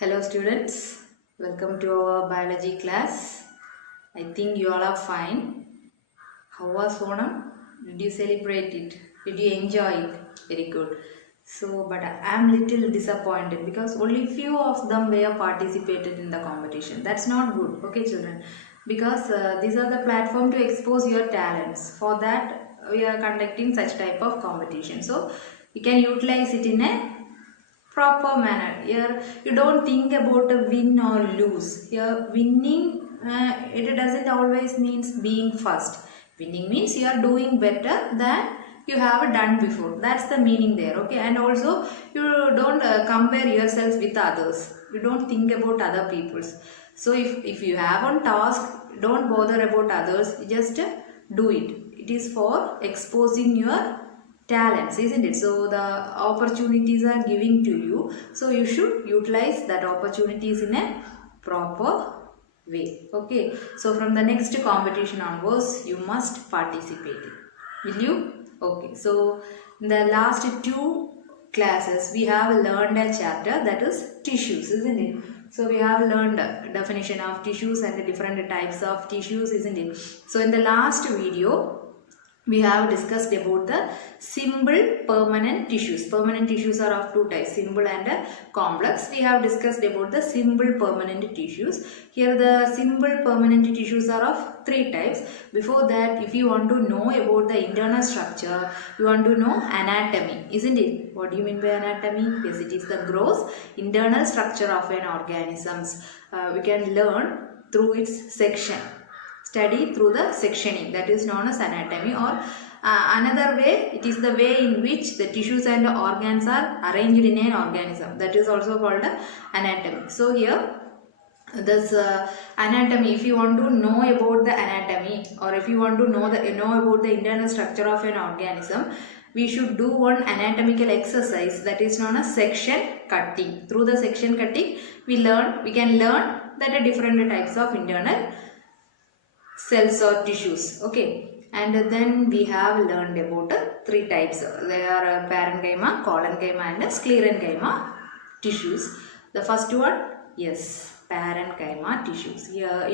Hello students, welcome to our biology class. I think you all are fine. How was Onam? Did you celebrate it? Did you enjoy it? Very good. But I am little disappointed because only few of them were participated in the competition. That's not good, okay children? Because these are the platform to expose your talents. For that we are conducting such type of competition. So you can utilize it in a proper manner. Here you don't think about a win or lose. Here winning it doesn't always means being first. Winning means you are doing better than you have done before. That's the meaning there, okay? And also you don't compare yourself with others. You don't think about other people's. So if you have on task, don't bother about others, just do it. It is for exposing your talents, isn't it? So the opportunities are giving to you, so you should utilize that opportunities in a proper way, okay? So from the next competition onwards you must participate, will you? Okay, so in the last two classes we have learned a chapter, that is tissues, isn't it? So we have learned definition of tissues and the different types of tissues, isn't it? So in the last video we have discussed about the simple permanent tissues. Permanent tissues are of two types, simple and complex. We have discussed about the simple permanent tissues. Here the simple permanent tissues are of three types. Before that, if you want to know about the internal structure, you want to know anatomy, isn't it? What do you mean by anatomy? Yes, it is the gross internal structure of an organism. We can learn through its section. Study through the sectioning, that is known as anatomy, or another way, it is the way in which the tissues and the organs are arranged in an organism, that is also called anatomy. So here this anatomy, if you want to know about the anatomy, or if you want to know about the internal structure of an organism, we should do one anatomical exercise, that is known as section cutting. Through the section cutting we can learn that different types of internal cells or tissues, okay? And then we have learned about three types. They are parenchyma, collenchyma and sclerenchyma tissues. The first one, yes, parenchyma tissues. Here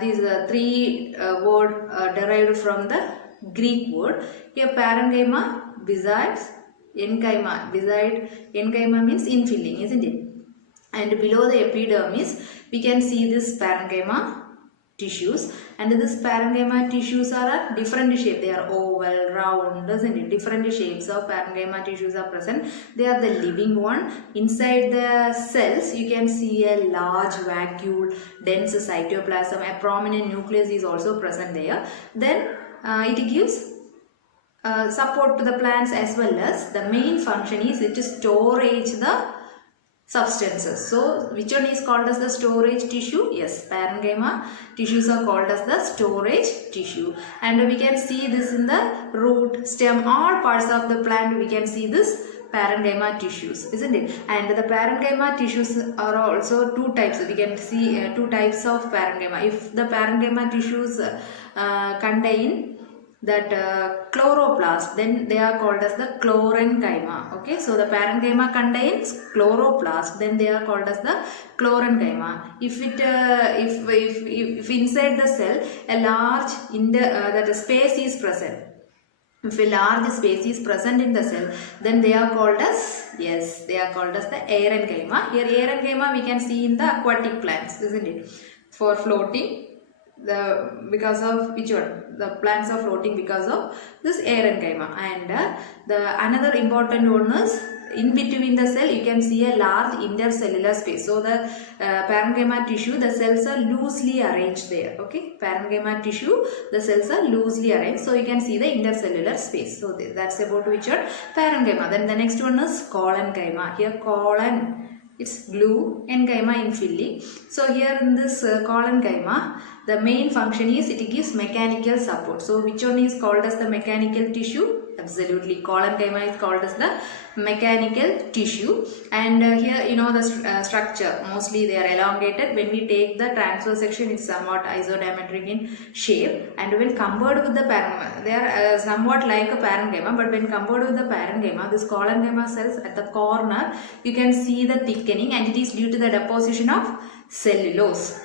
these three word derived from the Greek word. Here parenchyma besides enchyma. Beside enchyma means infilling, isn't it? And below the epidermis we can see this parenchyma tissues, and this parenchyma tissues are a different shape. They are oval, round, isn't it? Different shapes of parenchyma tissues are present. They are the living one. Inside the cells you can see a large vacuole, dense cytoplasm. A prominent nucleus is also present there. Then it gives support to the plants, as well as the main function is it storage the substances. So which one is called as the storage tissue? Yes, parenchyma tissues are called as the storage tissue, and we can see this in the root, stem, all parts of the plant. We can see this parenchyma tissues, isn't it? And the parenchyma tissues are also two types. We can see two types of parenchyma. If the parenchyma tissues contain that chloroplast, then they are called as the Sclerenchyma, okay? So the parenchyma contains chloroplast, then they are called as the Sclerenchyma. If inside the cell a large that space is present, if a large space is present in the cell, then they are called as, yes, they are called as the Parenchyma. Here Parenchyma we can see in the aquatic plants, isn't it? For floating, because of which one? The plants are floating because of this Parenchyma. And the another important one is in between the cell you can see a large intercellular space. So the parenchyma tissue, the cells are loosely arranged there, okay? Parenchyma tissue, the cells are loosely arranged, so you can see the intercellular space. So that's about which one? Parenchyma. Then the next one is collenchyma. Here colon, it's glue, enchyma infilling. So here in this collenchyma, the main function is it gives mechanical support. So which one is called as the mechanical tissue? Absolutely. Collenchyma is called as the mechanical tissue, and here you know the structure. Mostly they are elongated. When we take the transverse section, it's somewhat isodiametric in shape, and when compared with the parenchyma, they are somewhat like a parenchyma. But when compared with the parenchyma, this collenchyma cells at the corner, you can see the thickening, and it is due to the deposition of cellulose.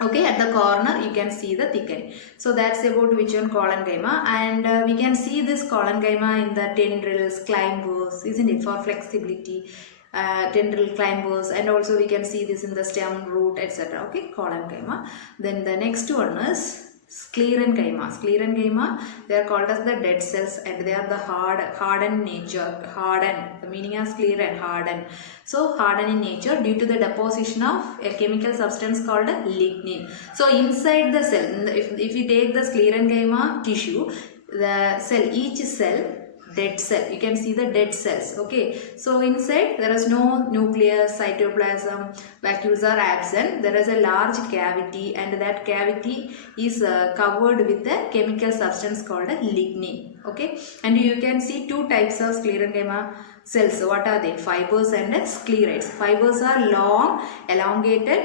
Okay, at the corner you can see the thickening. So that's about which one, collenchyma, and we can see this collenchyma in the tendrils, climbers, isn't it, for flexibility, tendril climbers, and also we can see this in the stem, root, etc. Okay, collenchyma. Then the next one is Sclerenchyma. Sclerenchyma, they are called as the dead cells, and they are the hardened nature. Hardened, the meaning of scleren, hardened. So hardened in nature due to the deposition of a chemical substance called lignin. So inside the cell, if you take the Sclerenchyma tissue, the cell, each cell, dead cell, you can see the dead cells. Okay, so inside there is no nucleus, cytoplasm, vacuoles are absent. There is a large cavity, and that cavity is covered with a chemical substance called a lignin. Okay, and you can see two types of Sclerenchyma cells. What are they? Fibers and sclerites. Fibers are long, elongated,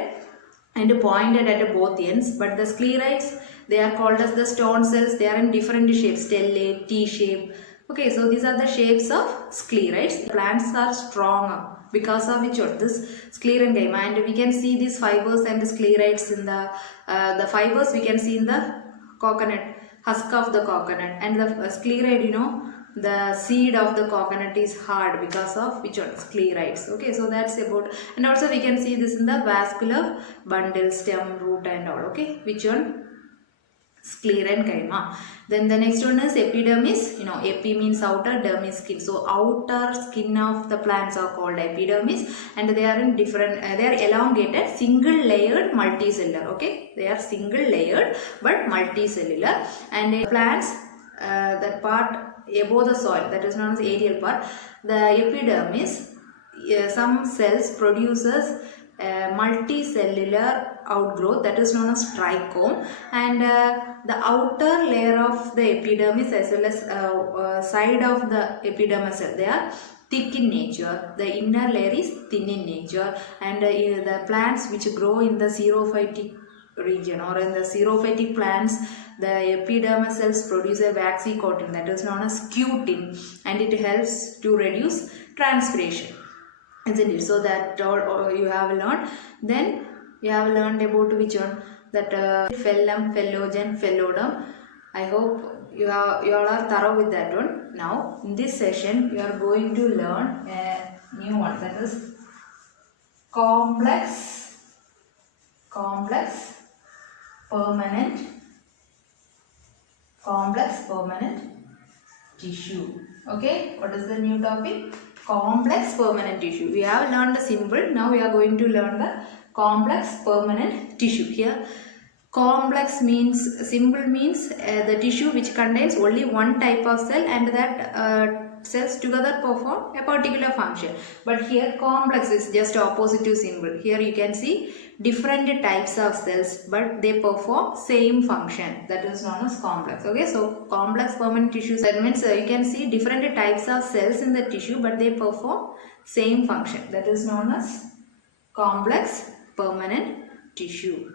and pointed at both ends, but the sclerites, they are called as the stone cells. They are in different shapes, stellate, T-shape. Okay, so these are the shapes of sclerites. Plants are strong because of which of this Sclerenchyma, and we can see these fibers and sclerites in the fibers we can see in the coconut, husk of the coconut, and the sclerite, you know, the seed of the coconut is hard because of which one, sclerites. Okay, so that's about, and also we can see this in the vascular bundle, stem, root, and all. Okay, which one? Sclerenchyma. Then the next one is epidermis. You know, epi means outer, dermis skin. So outer skin of the plants are called epidermis, and they are in different. They are elongated, single layered, multicellular. Okay, they are single layered but multicellular, and plants, that part above the soil, that is known as aerial part, the epidermis, some cells produces multicellular outgrowth, that is known as trichome, and the outer layer of the epidermis as well as side of the epidermis cell, they are thick in nature. The inner layer is thin in nature, and the plants which grow in the xerophytic region or in the xerophytic plants, the epidermis cells produce a waxy coating, that is known as cutin, and it helps to reduce transpiration, isn't it? So that all you have learned. Then you have learned about which one, that phellum, phellogen, phellodum. I hope you all are thorough with that one. Now in this session you are going to learn a new one, that is complex permanent tissue. Okay, what is the new topic? Complex permanent tissue. We have learned the symbol. Now we are going to learn the complex permanent tissue. Here complex means, symbol means the tissue which contains only one type of cell, and that cells together perform a particular function. But here complex is just opposite to symbol. Here you can see different types of cells, but they perform same function, that is known as complex. Okay, so complex permanent tissue, that means you can see different types of cells in the tissue, but they perform same function, that is known as complex permanent tissue.